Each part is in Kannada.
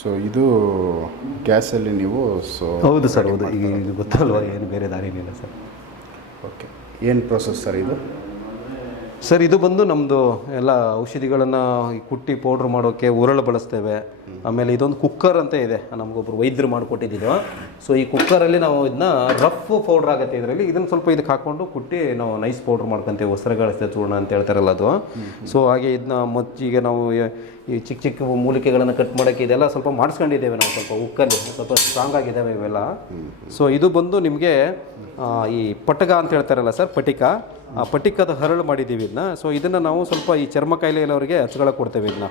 ಸೊ ಇದು ಗ್ಯಾಸಲ್ಲಿ ನೀವು ಸೊ ಹೌದು ಸರ್ ಹೌದು. ಈಗ ಇದು ಗೊತ್ತಲ್ವ? ಏನು ಬೇರೆ ದಾರಿ ಇಲ್ಲ ಸರ್. ಓಕೆ ಏನು ಪ್ರೊಸೆಸ್ ಸರ್ ಇದು? ಸರ್ ಇದು ಬಂದು ನಮ್ಮದು ಎಲ್ಲ ಔಷಧಿಗಳನ್ನು ಕುಟ್ಟಿ ಪೌಡ್ರ್ ಮಾಡೋಕ್ಕೆ ಉರಳು ಬಳಸ್ತೇವೆ. ಆಮೇಲೆ ಇದೊಂದು ಕುಕ್ಕರ್ ಅಂತ ಇದೆ. ನಮಗೊಬ್ರು ವೈದ್ಯರು ಮಾಡಿಕೊಟ್ಟಿದ್ದು. ಸೊ ಈ ಕುಕ್ಕರಲ್ಲಿ ನಾವು ಇದನ್ನ ರಫ್ ಪೌಡ್ರ್ ಆಗುತ್ತೆ ಇದರಲ್ಲಿ. ಇದನ್ನು ಸ್ವಲ್ಪ ಇದಕ್ಕೆ ಹಾಕ್ಕೊಂಡು ಕುಟ್ಟಿ ನಾವು ನೈಸ್ ಪೌಡ್ರ್ ಮಾಡ್ಕೊಂತೀವಿ. ಹೊಸರಗಳಿಸಿದ ಚೂರ್ಣ ಅಂತ ಹೇಳ್ತಾರಲ್ಲ ಅದು. ಸೊ ಹಾಗೆ ಇದನ್ನ ಮಜ್ಜಿಗೆ ನಾವು ಈ ಚಿಕ್ಕ ಚಿಕ್ಕ ಮೂಲಿಕೆಗಳನ್ನು ಕಟ್ ಮಾಡೋಕ್ಕೆ ಇದೆಲ್ಲ ಸ್ವಲ್ಪ ಮಾಡಿಸ್ಕೊಂಡಿದ್ದೇವೆ ನಾವು ಸ್ವಲ್ಪ ಉಕ್ಕಲ್ಲಿ ಸ್ವಲ್ಪ ಸ್ಟ್ರಾಂಗ್ ಆಗಿದ್ದಾವೆ ಇವೆಲ್ಲ. ಸೊ ಇದು ಬಂದು ನಿಮಗೆ ಈ ಪಟಕ ಅಂತ ಹೇಳ್ತಾರಲ್ಲ ಸರ್, ಪಟಿಕ. ಆ ಪಟಿಕದ ಹರಳು ಮಾಡಿದ್ದೀವಿ ಇದನ್ನ ಸೊ ಇದನ್ನು ನಾವು ಸ್ವಲ್ಪ ಈ ಚರ್ಮ ಕಾಯಿಲೆ ಹಚ್ಕೊಳಕ್ಕೆ ಕೊಡ್ತೇವೆ ಇದನ್ನ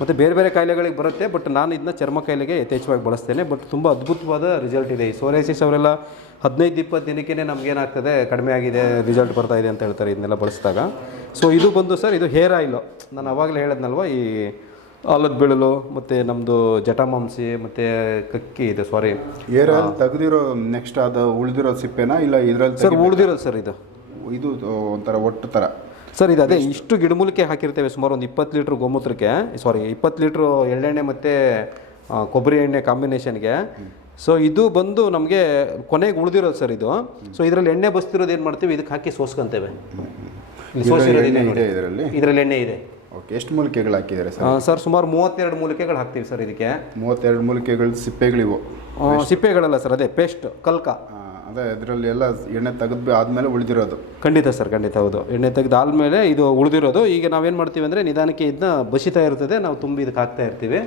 ಮತ್ತು ಬೇರೆ ಬೇರೆ ಕಾಯಿಲೆಗಳಿಗೆ ಬರುತ್ತೆ ಬಟ್ ನಾನು ಇದನ್ನ ಚರ್ಮ ಕಾಯಿಲೆಗೆ ಯಥೇಚ್ಛವಾಗಿ ಬಳಸ್ತೇನೆ. ಬಟ್ ತುಂಬ ಅದ್ಭುತವಾದ ರಿಸಲ್ಟ್ ಇದೆ. ಈ ಸೋರೇಸಿಸ್ ಅವರೆಲ್ಲ ಹದಿನೈದು ಇಪ್ಪತ್ತು ದಿನಕ್ಕೆ ನಮಗೇನಾಗ್ತದೆ ಕಡಿಮೆ ಆಗಿದೆ ರಿಸಲ್ಟ್ ಬರ್ತಾ ಇದೆ ಅಂತ ಹೇಳ್ತಾರೆ ಇದನ್ನೆಲ್ಲ ಬಳಸಿದಾಗ. ಸೊ ಇದು ಬಂದು ಸರ್ ಇದು ಹೇರ್ ಆಯಿಲು ನಾನು ಅವಾಗಲೇ ಹೇಳಿದ್ನಲ್ವ ಈ ಆಲದ ಬೆಳಲು ಮತ್ತು ನಮ್ಮದು ಜಟಾಮಾಂಸಿ ಮತ್ತು ಕಕ್ಕಿ ಇದೆ ಸಾರಿ ಆಯಿಲ್ ತೆಗೆದಿರೋ ನೆಕ್ಸ್ಟ್ ಅದು ಉಳಿದಿರೋ ಸಿಪ್ಪೆನಾ ಇಲ್ಲ ಇದರಲ್ಲಿ ಸರ್ ಉಳಿದಿರೋದು ಸರ್ ಇದು. ಇದು ಒಂಥರ ಒಟ್ಟು ಥರ ಸರ್ ಇದು ಅದೇ ಇಷ್ಟು ಗಿಡಮೂಲಿಕೆ ಹಾಕಿರ್ತೇವೆ ಸುಮಾರು ಒಂದು ಇಪ್ಪತ್ತು ಲೀಟ್ರ್ ಗೋಮೂತ್ರಕ್ಕೆ. ಸಾರಿ ಇಪ್ಪತ್ತು ಲೀಟ್ರ್ ಎಳ್ಳೆಣ್ಣೆ ಮತ್ತು ಕೊಬ್ಬರಿ ಎಣ್ಣೆ ಕಾಂಬಿನೇಷನ್ಗೆ ಸೊ ಇದು ಬಂದು ನಮಗೆ ಕೊನೆಗೆ ಉಳಿದಿರೋದು ಸರ್ ಇದು. ಸೊ ಇದರಲ್ಲಿ ಎಣ್ಣೆ ಬಸ್ತಿರೋದು ಏನು ಮಾಡ್ತೀವಿ? ಇದಕ್ಕೆ ಹಾಕಿ ಸೋಸ್ಕೊಂತೇವೆ. ಇದರಲ್ಲಿ ಇದರಲ್ಲಿ? ಎಣ್ಣೆ ಇದೆ. ಓಕೆ ಎಷ್ಟು ಮೂಲಿಕೆಗಳು ಹಾಕಿದ್ದಾರೆ ಸರ್ ಸರ್ ಸುಮಾರು ಮೂವತ್ತೆರಡು ಮೂಲಿಕೆಗಳು ಹಾಕ್ತೀವಿ ಸರ್ ಇದಕ್ಕೆ. ಮೂವತ್ತೆರಡು ಮೂಲಿಕೆಗಳು ಸಿಪ್ಪೆಗಳಿವು. ಸಿಪ್ಪೆಗಳಲ್ಲ ಸರ್ ಅದೇ ಪೇಸ್ಟ್ ಕಲ್ಕ. ಅದೇ ಇದರಲ್ಲಿ ಎಲ್ಲ ಎಣ್ಣೆ ತೆಗೆದು ಆದಮೇಲೆ ಉಳಿದಿರೋದು. ಖಂಡಿತ ಸರ್ ಖಂಡಿತ ಹೌದು. ಎಣ್ಣೆ ತೆಗೆದಾದ್ಮೇಲೆ ಇದು ಉಳಿದಿರೋದು. ಈಗ ನಾವೇನು ಮಾಡ್ತೀವಿ ಅಂದರೆ ನಿಧಾನಕ್ಕೆ ಇದನ್ನ ಬಸಿತಾ ಇರ್ತದೆ ನಾವು ತುಂಬಿ ಇದಕ್ಕೆ ಹಾಕ್ತಾ ಇರ್ತೀವಿ.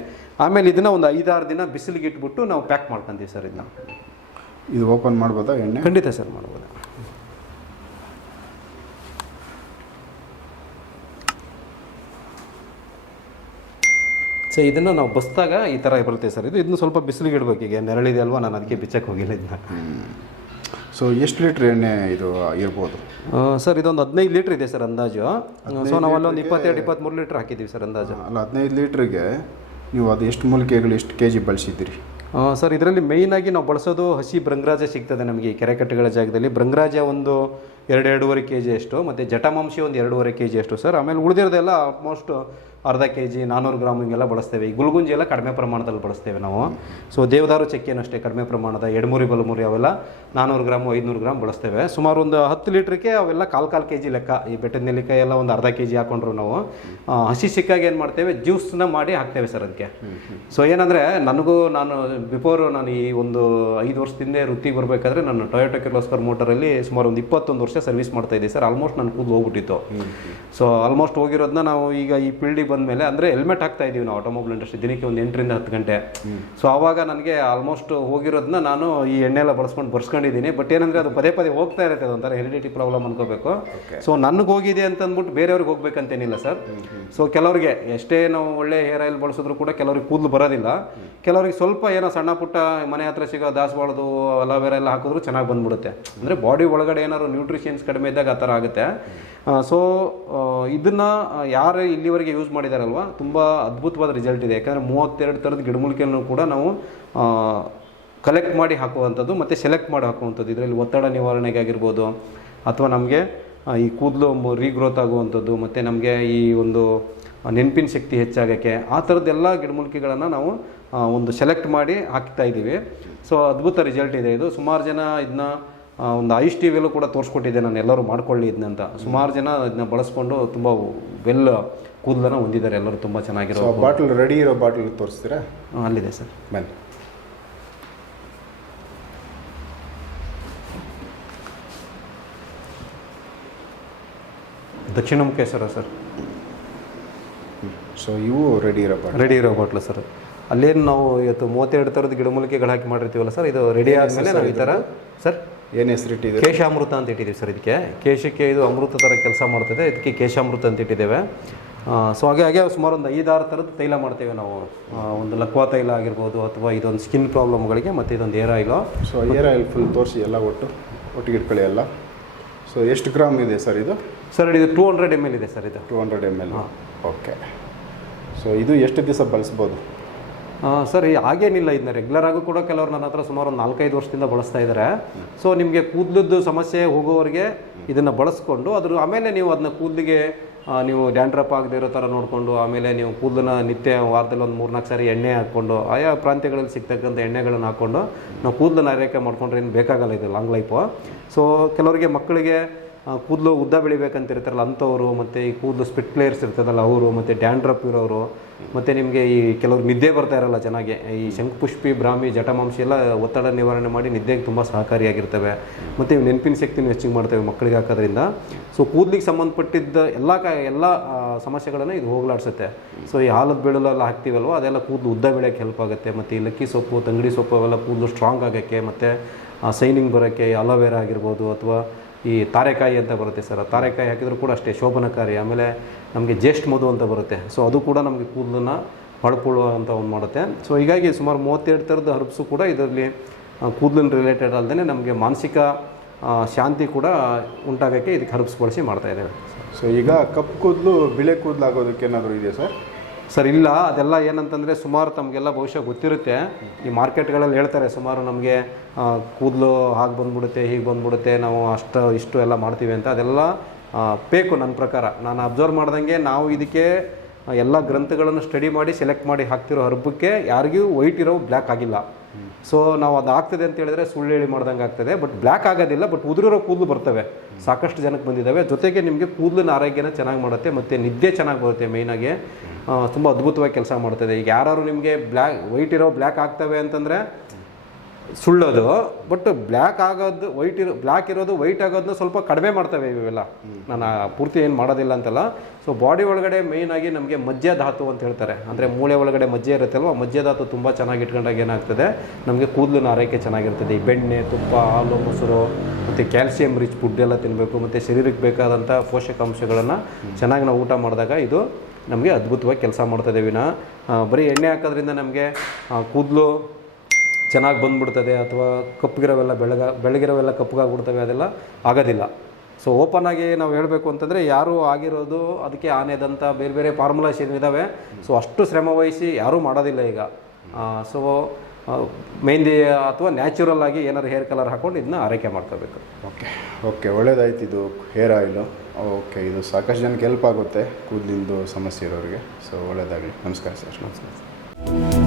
ಆಮೇಲೆ ಇದನ್ನ ಒಂದು ಐದಾರು ದಿನ ಬಿಸಿಲಿಗೆ ಇಟ್ಬಿಟ್ಟು ನಾವು ಪ್ಯಾಕ್ ಮಾಡ್ಕೊಂತೀವಿ ಸರ್ ಇದನ್ನ. ಇದು ಓಪನ್ ಮಾಡ್ಬೋದಾ ಎಣ್ಣೆ? ಖಂಡಿತ ಸರ್ ಮಾಡ್ಬೋದು. ಸೊ ಇದನ್ನು ನಾವು ಬಸ್ದಾಗ ಈ ಥರ ಬರುತ್ತೆ ಸರ್ ಇದು. ಇದನ್ನು ಸ್ವಲ್ಪ ಬಿಸಿಲಿಗೆ ಇಡಬೇಕು ಈಗ. ನೆರಳಿದೆ ಅಲ್ವಾ? ನಾನು ಅದಕ್ಕೆ ಬಿಚ್ಚಕ್ಕೆ ಹೋಗಿಲ್ಲ ಇದನ್ನ. ಸೊ ಎಷ್ಟು ಲೀಟ್ರ್ ಎಣ್ಣೆ ಇದು ಇರ್ಬೋದು? ಸರ್ ಇದೊಂದು ಹದಿನೈದು ಲೀಟ್ರ್ ಇದೆ ಸರ್ ಅಂದಾಜು. ಸೊ ನಾವು ಅಲ್ಲೊಂದು ಇಪ್ಪತ್ತೆರಡು ಇಪ್ಪತ್ತ್ಮೂರು ಲೀಟ್ರ್ ಹಾಕಿದ್ದೀವಿ ಸರ್ ಅಂದಾಜು. ಅಲ್ಲ ಹದಿನೈದು ಲೀಟ್ರಿಗೆ ನೀವು ಅದು ಎಷ್ಟು ಮೂಲಿಕೆಗಳು ಎಷ್ಟು ಕೆ ಜಿ ಬಳಸಿದ್ದೀರಿ ಸರ್ ಇದರಲ್ಲಿ ಮೇಯ್ನಾಗಿ ನಾವು ಬಳಸೋದು ಹಸಿ ಭೃಂಗರಾಜ ಸಿಗ್ತದೆ ನಮಗೆ ಈ ಕೆರೆಕಟ್ಟೆಗಳ ಜಾಗದಲ್ಲಿ. ಭೃಂಗರಾಜ ಒಂದು ಎರಡು ಎರಡೂವರೆ ಕೆ ಜಿ ಅಷ್ಟು ಮತ್ತು ಜಟಮಾಂಸಿ ಒಂದು ಎರಡೂವರೆ ಕೆ ಜಿ ಅಷ್ಟು ಸರ್. ಆಮೇಲೆ ಉಳಿದಿರೋದೆಲ್ಲ ಆಲ್ಮೋಸ್ಟ್ ಅರ್ಧ ಕೆ ಜಿ ನಾನ್ನೂರು ಗ್ರಾಮ್ ಹಿಂಗೆಲ್ಲ ಬಳಸ್ತೇವೆ. ಈ ಗುಲ್ಗುಂಜಿ ಎಲ್ಲ ಕಡಿಮೆ ಪ್ರಮಾಣದಲ್ಲಿ ಬಳಸ್ತೇವೆ ನಾವು. ಸೊ ದೇವದಾರು ಚಕ್ಕೆನೂ ಅಷ್ಟೇ ಕಡಿಮೆ ಪ್ರಮಾಣದ ಎಡಮೂರಿ, ಬಲಮುರಿ ಅವೆಲ್ಲ ನಾನ್ನೂರು ಗ್ರಾಮು, ಐದುನೂರು ಗ್ರಾಮ್ ಬಳಸ್ತೇವೆ. ಸುಮಾರು ಒಂದು ಹತ್ತು ಲೀಟ್ರಿಗೆ ಅವೆಲ್ಲ ಕಾಲು ಕಾಲು ಕೆ ಜಿ ಲೆಕ್ಕ. ಈ ಬೆಟ್ಟದ ನೆಲ್ಲಿಕಾಯಿ ಎಲ್ಲ ಒಂದು ಅರ್ಧ ಕೆ ಜಿ ಹಾಕೊಂಡ್ರು ನಾವು. ಹಸಿ ಸಿಕ್ಕಾಗ ಏನು ಮಾಡ್ತೇವೆ? ಜ್ಯೂಸ್ನ ಮಾಡಿ ಹಾಕ್ತೇವೆ ಸರ್ ಅದಕ್ಕೆ. ಸೊ ಏನಂದರೆ ನನಗೂ ನಾನು ಬಿಫೋರ್ ನಾನು ಈ ಒಂದು ಐದು ವರ್ಷದಿಂದ ವೃತ್ತಿಗೆ ಬರಬೇಕಾದ್ರೆ ನಾನು ಟೊಯೋಟೋ ಕಿರ್ಲೋಸ್ಕರ್ ಮೋಟರಲ್ಲಿ ಸುಮಾರು ಒಂದು ಇಪ್ಪತ್ತೊಂದು ವರ್ಷ ಸರ್ವಿಸ್ ಮಾಡ್ತಾ ಇದ್ದೆ ಸರ್. ಆಲ್ಮೋಸ್ಟ್ ನನ್ನ ಕೂದಲು ಹೋಗ್ಬಿಟ್ಟಿತ್ತು. ಸೊ ಆಲ್ಮೋಸ್ಟ್ ಹೋಗಿರೋದನ್ನ ನಾವು ಈಗ ಈ ಫೀಲ್ಡಿಗೆ ಬಂದಮೇಲೆ ಅಂದರೆ ಹೆಲ್ಮೆಟ್ ಹಾಕ್ತಾ ಇದ್ದೀವಿ ನಾವು ಆಟೋಮೊಬೈಲ್ ಇಂಡಸ್ಟ್ರಿ ದಿನಕ್ಕೆ ಒಂದು ಎಂಟರಿಂದ ಹತ್ತು ಗಂಟೆ. ಸೊ ಆವಾಗ ನನಗೆ ಆಲ್ಮೋಸ್ಟ್ ಹೋಗಿರೋದನ್ನ ನಾನು ಈ ಎಣ್ಣೆ ಎಲ್ಲ ಬಳಸ್ಕೊಂಡು ಬರ್ಸ್ಕೊಂಡಿದ್ದೀನಿ. ಬಟ್ ಏನಂದರೆ ಅದು ಪದೇ ಪದೇ ಹೋಗ್ತಾ ಇರುತ್ತೆ ಅದೊಂಥರ ಹೆರಿಡಿಟಿ ಪ್ರಾಬ್ಲಮ್ ಅನ್ಕೋಬೇಕು. ಸೊ ನನಗೆ ಹೋಗಿದೆ ಅಂತ ಅಂದ್ಬಿಟ್ಟು ಬೇರೆಯವ್ರಿಗೆ ಹೋಗ್ಬೇಕಂತೇನಿಲ್ಲ ಸರ್. ಸೊ ಕೆಲವರಿಗೆ ಎಷ್ಟೇ ನಾವು ಒಳ್ಳೆ ಹೇರ್ ಆಯಿಲ್ ಬಳಸಿದ್ರು ಕೂಡ ಕೆಲವ್ರಿಗೆ ಕೂದಲು ಬರೋದಿಲ್ಲ. ಕೆಲವರಿಗೆ ಸ್ವಲ್ಪ ಏನೋ ಸಣ್ಣ ಪುಟ್ಟ ಮನೆ ಹತ್ರ ಸಿಗೋ ದಾಸವಾಳದು ಅಲೋವೆರಾ ಎಲ್ಲ ಹಾಕಿದ್ರು ಚೆನ್ನಾಗಿ ಬಂದ್ಬಿಡುತ್ತೆ. ಅಂದರೆ ಬಾಡಿ ಒಳಗಡೆ ಏನಾದ್ರು ನ್ಯೂಟ್ರಿಷನ್ಸ್ ಕಡಿಮೆ ಇದ್ದಾಗ ಆ ಥರ ಆಗುತ್ತೆ. ಸೊ ಇದನ್ನು ಯಾರು ಇಲ್ಲಿವರೆಗೆ ಯೂಸ್ ಮಾಡಿದಾರಲ್ವ? ತುಂಬ ಅದ್ಭುತವಾದ ರಿಸಲ್ಟ್ ಇದೆ. ಯಾಕಂದರೆ ಮೂವತ್ತೆರಡು ಥರದ ಗಿಡಮೂಲಿಕೆಯನ್ನು ಕೂಡ ನಾವು ಕಲೆಕ್ಟ್ ಮಾಡಿ ಹಾಕುವಂಥದ್ದು ಮತ್ತು ಸೆಲೆಕ್ಟ್ ಮಾಡಿ ಹಾಕುವಂಥದ್ದು. ಇದರಲ್ಲಿ ಒತ್ತಡ ನಿವಾರಣೆಗೆ ಆಗಿರ್ಬೋದು ಅಥವಾ ನಮಗೆ ಈ ಕೂದಲು ರೀಗ್ರೋತ್ ಆಗುವಂಥದ್ದು, ಮತ್ತು ನಮಗೆ ಈ ಒಂದು ನೆನಪಿನ ಶಕ್ತಿ ಹೆಚ್ಚಾಗೋಕ್ಕೆ ಆ ಥರದ್ದೆಲ್ಲ ಗಿಡಮೂಲಿಕೆಗಳನ್ನು ನಾವು ಒಂದು ಸೆಲೆಕ್ಟ್ ಮಾಡಿ ಹಾಕ್ತಾ ಇದ್ದೀವಿ. ಸೊ ಅದ್ಭುತ ರಿಸಲ್ಟ್ ಇದೆ ಇದು. ಸುಮಾರು ಜನ ಇದನ್ನ ಒಂದು ಐಸ್ ಟಿ ವಿಯಲ್ಲೂ ಕೂಡ ತೋರಿಸ್ಕೊಟ್ಟಿದ್ದೆ ನಾನು. ಎಲ್ಲರೂ ಮಾಡ್ಕೊಳ್ಳಿ ಇದನ್ನಂತ ಸುಮಾರು ಜನ ಇದನ್ನ ಬಳಸ್ಕೊಂಡು ತುಂಬ ವೆಲ್ ಕೂದಲನ್ನು ಹೊಂದಿದ್ದಾರೆ ಎಲ್ಲರೂ ತುಂಬ ಚೆನ್ನಾಗಿರೋ ಬಾಟಲ್ ರೆಡಿ ಇರೋ ಬಾಟಲ್ ತೋರಿಸ್ತೀರಾ ಅಲ್ಲಿದೆ ಸರ್. ಬನ್ನಿ. ದಕ್ಷಿಣ ಮುಖೇಶ್ವರ ಸರ್? ಸೊ ಇವು ರೆಡಿ ಇರೋ ಬಾಟ್ಲ್ ರೆಡಿ ಇರೋ ಬಾಟ್ಲು ಸರ್. ಅಲ್ಲೇನು ನಾವು ಇವತ್ತು ಮೂವತ್ತೆರಡು ಥರದ ಗಿಡಮೂಲಿಕೆಗಳು ಹಾಕಿ ಮಾಡಿರ್ತೀವಲ್ಲ ಸರ್ ಇದು ರೆಡಿ ಆದಮೇಲೆ ನಾವು ಈ ಥರ ಸರ್ ಏನು ಹೆಸರಿಟ್ಟಿದೆ ಕೇಶಾಮೃತ ಅಂತ ಇಟ್ಟಿದ್ದೀವಿ ಸರ್ ಇದಕ್ಕೆ. ಕೇಶಕ್ಕೆ ಇದು ಅಮೃತ ಥರ ಕೆಲಸ ಮಾಡ್ತದೆ ಇದಕ್ಕೆ ಕೇಶಾಮೃತ ಅಂತ ಇಟ್ಟಿದ್ದೇವೆ. ಸೊ ಹಾಗೆ ಹಾಗೆ ಸುಮಾರು ಒಂದು ಐದಾರು ಥರದ ತೈಲ ಮಾಡ್ತೇವೆ ನಾವು. ಒಂದು ಲಕ್ವಾ ತೈಲ ಆಗಿರ್ಬೋದು ಅಥವಾ ಇದೊಂದು ಸ್ಕಿನ್ ಪ್ರಾಬ್ಲಮ್ಗಳಿಗೆ ಮತ್ತು ಇದೊಂದು hair oil so hair oil full ತೋರಿಸಿ ಎಲ್ಲ ಒಟ್ಟು ಒಟ್ಟಿಗೆ ಇಟ್ಕೊಳ್ಳಿ ಎಲ್ಲ. ಸೊ ಎಷ್ಟು ಗ್ರಾಮ್ ಇದೆ ಸರ್ ಇದು? ಸರ್ ಇದು ಟೂ ಹಂಡ್ರೆಡ್ ಎಂ ಎಲ್ ಇದೆ ಸರ್ ಇದು. Two hundred M L okay. So ಇದು ಎಷ್ಟು ದಿವಸ ಬಳಸ್ಬೋದು? ಸರ್ ಹಾಗೇನಿಲ್ಲ ಇದನ್ನ ರೆಗ್ಯುಲರ್ ಆಗೂ ಕೂಡ ಕೆಲವರು ನನ್ನ ಹತ್ರ ಸುಮಾರು ಒಂದು ನಾಲ್ಕೈದು ವರ್ಷದಿಂದ ಬಳಸ್ತಾ ಇದ್ದಾರೆ ಸೊ ನಿಮಗೆ ಕೂದಲದ್ದು ಸಮಸ್ಯೆ ಹೋಗೋವರೆಗೆ ಇದನ್ನು ಬಳಸ್ಕೊಂಡು ಅದ್ರ ಆಮೇಲೆ ನೀವು ಅದನ್ನ ಕೂದಲಿಗೆ ನೀವು ಡ್ಯಾಂಡ್ರಪ್ ಆಗದೆ ಇರೋ ಥರ ನೋಡಿಕೊಂಡು, ಆಮೇಲೆ ನೀವು ಕೂದಲನ್ನ ನಿತ್ಯ ವಾರದಲ್ಲಿ ಒಂದು ಮೂರ್ನಾಲ್ಕು ಸಾರಿ ಎಣ್ಣೆ ಹಾಕ್ಕೊಂಡು, ಆಯಾ ಪ್ರಾಂತ್ಯಗಳಲ್ಲಿ ಸಿಗ್ತಕ್ಕಂಥ ಎಣ್ಣೆಗಳನ್ನು ಹಾಕ್ಕೊಂಡು, ನಾವು ಕೂದಲನ್ನ ಆರೈಕೆ ಮಾಡ್ಕೊಂಡ್ರೆ ಏನು ಬೇಕಾಗಲ್ಲ ಇದು ಲಾಂಗ್ ಲೈಫು ಸೊ ಕೆಲವರಿಗೆ ಮಕ್ಕಳಿಗೆ ಕೂದಲು ಉದ್ದ ಬೆಳಿಬೇಕಂತಿರ್ತಾರಲ್ಲ ಅಂಥವ್ರು, ಮತ್ತು ಈ ಕೂದಲು ಸ್ಪಿಟ್ ಪ್ಲೇಯರ್ಸ್ ಇರ್ತದಲ್ಲ ಅವರು, ಮತ್ತು ಡ್ಯಾಂಡ್ರಪ್ ಇರೋರು ಮತ್ತು ನಿಮಗೆ ಈ ಕೆಲವರು ನಿದ್ದೆ ಬರ್ತಾ ಇರಲ್ಲ ಚೆನ್ನಾಗಿ, ಈ ಶಂಖಪುಷ್ಪಿ ಬ್ರಾಹ್ಮಿ ಜಟಮಾಂಶ ಎಲ್ಲ ಒತ್ತಡ ನಿವಾರಣೆ ಮಾಡಿ ನಿದ್ದೆಗೆ ತುಂಬ ಸಹಕಾರಿಯಾಗಿರ್ತವೆ. ಮತ್ತು ನೆನಪಿನ ಶಕ್ತಿನೂ ಹೆಚ್ಚಿಗೆ ಮಾಡ್ತೇವೆ ಮಕ್ಕಳಿಗೆ ಹಾಕೋದ್ರಿಂದ. ಸೊ ಕೂದಲಿಗೆ ಸಂಬಂಧಪಟ್ಟಿದ್ದ ಎಲ್ಲ ಕ, ಎಲ್ಲ ಸಮಸ್ಯೆಗಳನ್ನು ಇದು ಹೋಗಲಾಡಿಸುತ್ತೆ. ಸೊ ಈ ಹಾಲದ ಬೆಳಲೆಲ್ಲ ಹಾಕ್ತೀವಲ್ವ, ಅದೆಲ್ಲ ಕೂದಲು ಉದ್ದ ಬೆಳೆಯೋಕ್ಕೆ ಹೆಲ್ಪ್ ಆಗುತ್ತೆ. ಮತ್ತು ಈ ಲಕ್ಕಿ ಸೊಪ್ಪು, ತಂಗಡಿ ಸೊಪ್ಪು ಅವೆಲ್ಲ ಕೂದಲು ಸ್ಟ್ರಾಂಗ್ ಆಗೋಕ್ಕೆ, ಮತ್ತು ಸೈನಿಂಗ್ ಬರೋಕ್ಕೆ ಅಲೋವೆರಾ ಆಗಿರ್ಬೋದು, ಅಥವಾ ಈ ತಾರೆಕಾಯಿ ಅಂತ ಬರುತ್ತೆ ಸರ್. ತಾರೆಕಾಯಿ ಹಾಕಿದರೂ ಕೂಡ ಅಷ್ಟೇ ಶೋಭನಕಾರಿ. ಆಮೇಲೆ ನಮಗೆ ಜ್ಯೇಷ್ಠ ಮಧು ಅಂತ ಬರುತ್ತೆ. ಸೊ ಅದು ಕೂಡ ನಮಗೆ ಕೂದಲನ್ನು ಹೊಡ್ಕೊಳ್ಳುವ ಅಂತ ಒಂದು ಮಾಡುತ್ತೆ. ಸೊ ಹೀಗಾಗಿ ಸುಮಾರು ಮೂವತ್ತೆರಡು ಥರದ ಹರ್ಬ್ಸು ಕೂಡ ಇದರಲ್ಲಿ ಕೂದಲಿನ ರಿಲೇಟೆಡ್ ಅಲ್ಲದೆ ನಮಗೆ ಮಾನಸಿಕ ಶಾಂತಿ ಕೂಡ ಉಂಟಾಗೋಕ್ಕೆ ಇದಕ್ಕೆ ಹರ್ಬ್ಸ್ ಬಳಸಿ ಮಾಡ್ತಾ ಇದ್ದೇವೆ. ಸೊ ಈಗ ಕಪ್ಪು ಕೂದಲು ಬಿಳೆ ಕೂದಲು ಆಗೋದಕ್ಕೆ ಏನಾದರೂ ಇದೆಯಾ ಸರ್? ಸರ್ ಇಲ್ಲ. ಅದೆಲ್ಲ ಏನಂತಂದರೆ ಸುಮಾರು ತಮಗೆಲ್ಲ ಬಹುಶಃ ಗೊತ್ತಿರುತ್ತೆ. ಈ ಮಾರ್ಕೆಟ್ಗಳಲ್ಲಿ ಹೇಳ್ತಾರೆ ಸುಮಾರು ನಮಗೆ ಕೂದಲು ಹಾಗೆ ಬಂದ್ಬಿಡುತ್ತೆ ಹೀಗೆ ಬಂದ್ಬಿಡುತ್ತೆ ನಾವು ಅಷ್ಟು ಇಷ್ಟು ಎಲ್ಲ ಮಾಡ್ತೀವಿ ಅಂತ. ಅದೆಲ್ಲ ಬೇಕು ನನ್ನ ಪ್ರಕಾರ. ನಾನು ಅಬ್ಸರ್ವ್ ಮಾಡ್ದಂಗೆ ನಾವು ಇದಕ್ಕೆ ಎಲ್ಲ ಗ್ರಂಥಗಳನ್ನು ಸ್ಟಡಿ ಮಾಡಿ, ಸೆಲೆಕ್ಟ್ ಮಾಡಿ ಹಾಕ್ತಿರೋ ಹರ್ಬಕ್ಕೆ ಯಾರಿಗೂ ವೈಟ್ ಇರೋ ಬ್ಲ್ಯಾಕ್ ಆಗಿಲ್ಲ. ಸೊ, ನಾವು ಅದು ಆಗ್ತದೆ ಅಂತ ಹೇಳಿದ್ರೆ ಸುಳ್ಳು ಹೇಳಿ ಮಾಡ್ದಂಗೆ ಆಗ್ತದೆ. ಬಟ್ ಬ್ಲ್ಯಾಕ್ ಆಗೋದಿಲ್ಲ, ಬಟ್ ಉದುರಿರೋ ಕೂದಲು ಬರ್ತವೆ. ಸಾಕಷ್ಟು ಜನಕ್ಕೆ ಬಂದಿದ್ದಾವೆ. ಜೊತೆಗೆ ನಿಮಗೆ ಕೂದಲಿನ ಆರೋಗ್ಯನ ಚೆನ್ನಾಗಿ ಮಾಡುತ್ತೆ, ಮತ್ತು ನಿದ್ದೆ ಚೆನ್ನಾಗಿ ಬರುತ್ತೆ ಮೇಯ್ನಾಗಿ ತುಂಬ ಅದ್ಭುತವಾಗಿ ಕೆಲಸ ಮಾಡ್ತದೆ. ಈಗ ಯಾರು ನಿಮಗೆ ಬ್ಲ್ಯಾಕ್, ವೈಟ್ ಇರೋ ಬ್ಲ್ಯಾಕ್ ಆಗ್ತವೆ ಅಂತಂದರೆ ಸುಳ್ಳೋದು ಬಟ್ ಬ್ಲ್ಯಾಕ್ ಆಗೋದು ವೈಟ್ ಇರೋ ಬ್ಲ್ಯಾಕ್ ಇರೋದು ವೈಟ್ ಆಗೋದನ್ನ ಸ್ವಲ್ಪ ಕಡಿಮೆ ಮಾಡ್ತವೆ ಇವೆಲ್ಲ. ನಾನು ಪೂರ್ತಿ ಏನು ಮಾಡೋದಿಲ್ಲ ಅಂತಲ್ಲ. ಸೊ ಬಾಡಿ ಒಳಗಡೆ ಮೇಯ್ನಾಗಿ ನಮಗೆ ಮಜ್ಜೆ ಧಾತು ಅಂತ ಹೇಳ್ತಾರೆ. ಅಂದರೆ ಮೂಳೆ ಒಳಗಡೆ ಮಜ್ಜೆ ಇರುತ್ತಲ್ವ ಅಲ್ವ ಮಜ್ಜೆ ಧಾತು ತುಂಬ ಚೆನ್ನಾಗಿ ಇಟ್ಕೊಂಡಾಗ ಏನಾಗ್ತದೆ? ನಮಗೆ ಕೂದಲಿನ ಆರೈಕೆ ಚೆನ್ನಾಗಿರ್ತದೆ. ಈ ಬೆಣ್ಣೆ, ತುಪ್ಪ, ಹಾಲು, ಮೊಸರು, ಮತ್ತು ಕ್ಯಾಲ್ಸಿಯಂ ರಿಚ್ ಫುಡ್ ಎಲ್ಲ ತಿನ್ನಬೇಕು ಮತ್ತು ಶರೀರಕ್ಕೆ ಬೇಕಾದಂಥ ಪೋಷಕಾಂಶಗಳನ್ನು ಚೆನ್ನಾಗಿ ನಾವು ಊಟ ಮಾಡಿದಾಗ ಇದು ನಮಗೆ ಅದ್ಭುತವಾಗಿ ಕೆಲಸ ಮಾಡ್ತದೆ ವಿನ. ಬರೀ ಎಣ್ಣೆ ಹಾಕೋದ್ರಿಂದ ನಮಗೆ ಕೂದಲು ಚೆನ್ನಾಗಿ ಬಂದ್ಬಿಡ್ತದೆ ಅಥವಾ ಕಪ್ಪಗಿರೋವೆಲ್ಲ ಬೆಳಗ ಬೆಳಗಿರೋವೆಲ್ಲ ಕಪ್ಪಗಾಗ್ಬಿಡ್ತವೆ ಅದೆಲ್ಲ ಆಗೋದಿಲ್ಲ. ಸೊ ಓಪನ್ ಆಗಿ ನಾವು ಹೇಳಬೇಕು ಅಂತಂದರೆ ಯಾರು ಆಗಿರೋದು ಅದಕ್ಕೆ ಆನೆದಂಥ ಬೇರೆ ಬೇರೆ ಫಾರ್ಮುಲಾಸ್ ಏನಿದ್ದಾವೆ ಸೊ ಅಷ್ಟು ಶ್ರಮ ವಹಿಸಿ ಯಾರೂ ಮಾಡೋದಿಲ್ಲ ಈಗ. ಸೊ ಮೆಹಂದಿ ಅಥವಾ ನ್ಯಾಚುರಲ್ ಆಗಿ ಏನಾದ್ರು ಹೇರ್ ಕಲರ್ ಹಾಕೊಂಡು ಇದನ್ನ ಆರೈಕೆ ಮಾಡ್ಕೋಬೇಕು. ಓಕೆ ಓಕೆ ಒಳ್ಳೇದಾಯ್ತು ಇದು ಹೇರ್ ಆಯಿಲು ಓಕೆ ಇದು ಸಾಕಷ್ಟು ಜನಕ್ಕೆ ಹೆಲ್ಪ್ ಆಗುತ್ತೆ ಕೂದಲಿಂದು ಸಮಸ್ಯೆ ಇರೋರಿಗೆ. ಸೊ ಒಳ್ಳೇದಾಗಲಿ. ನಮಸ್ಕಾರ ಸರ್. ನಮಸ್ಕಾರ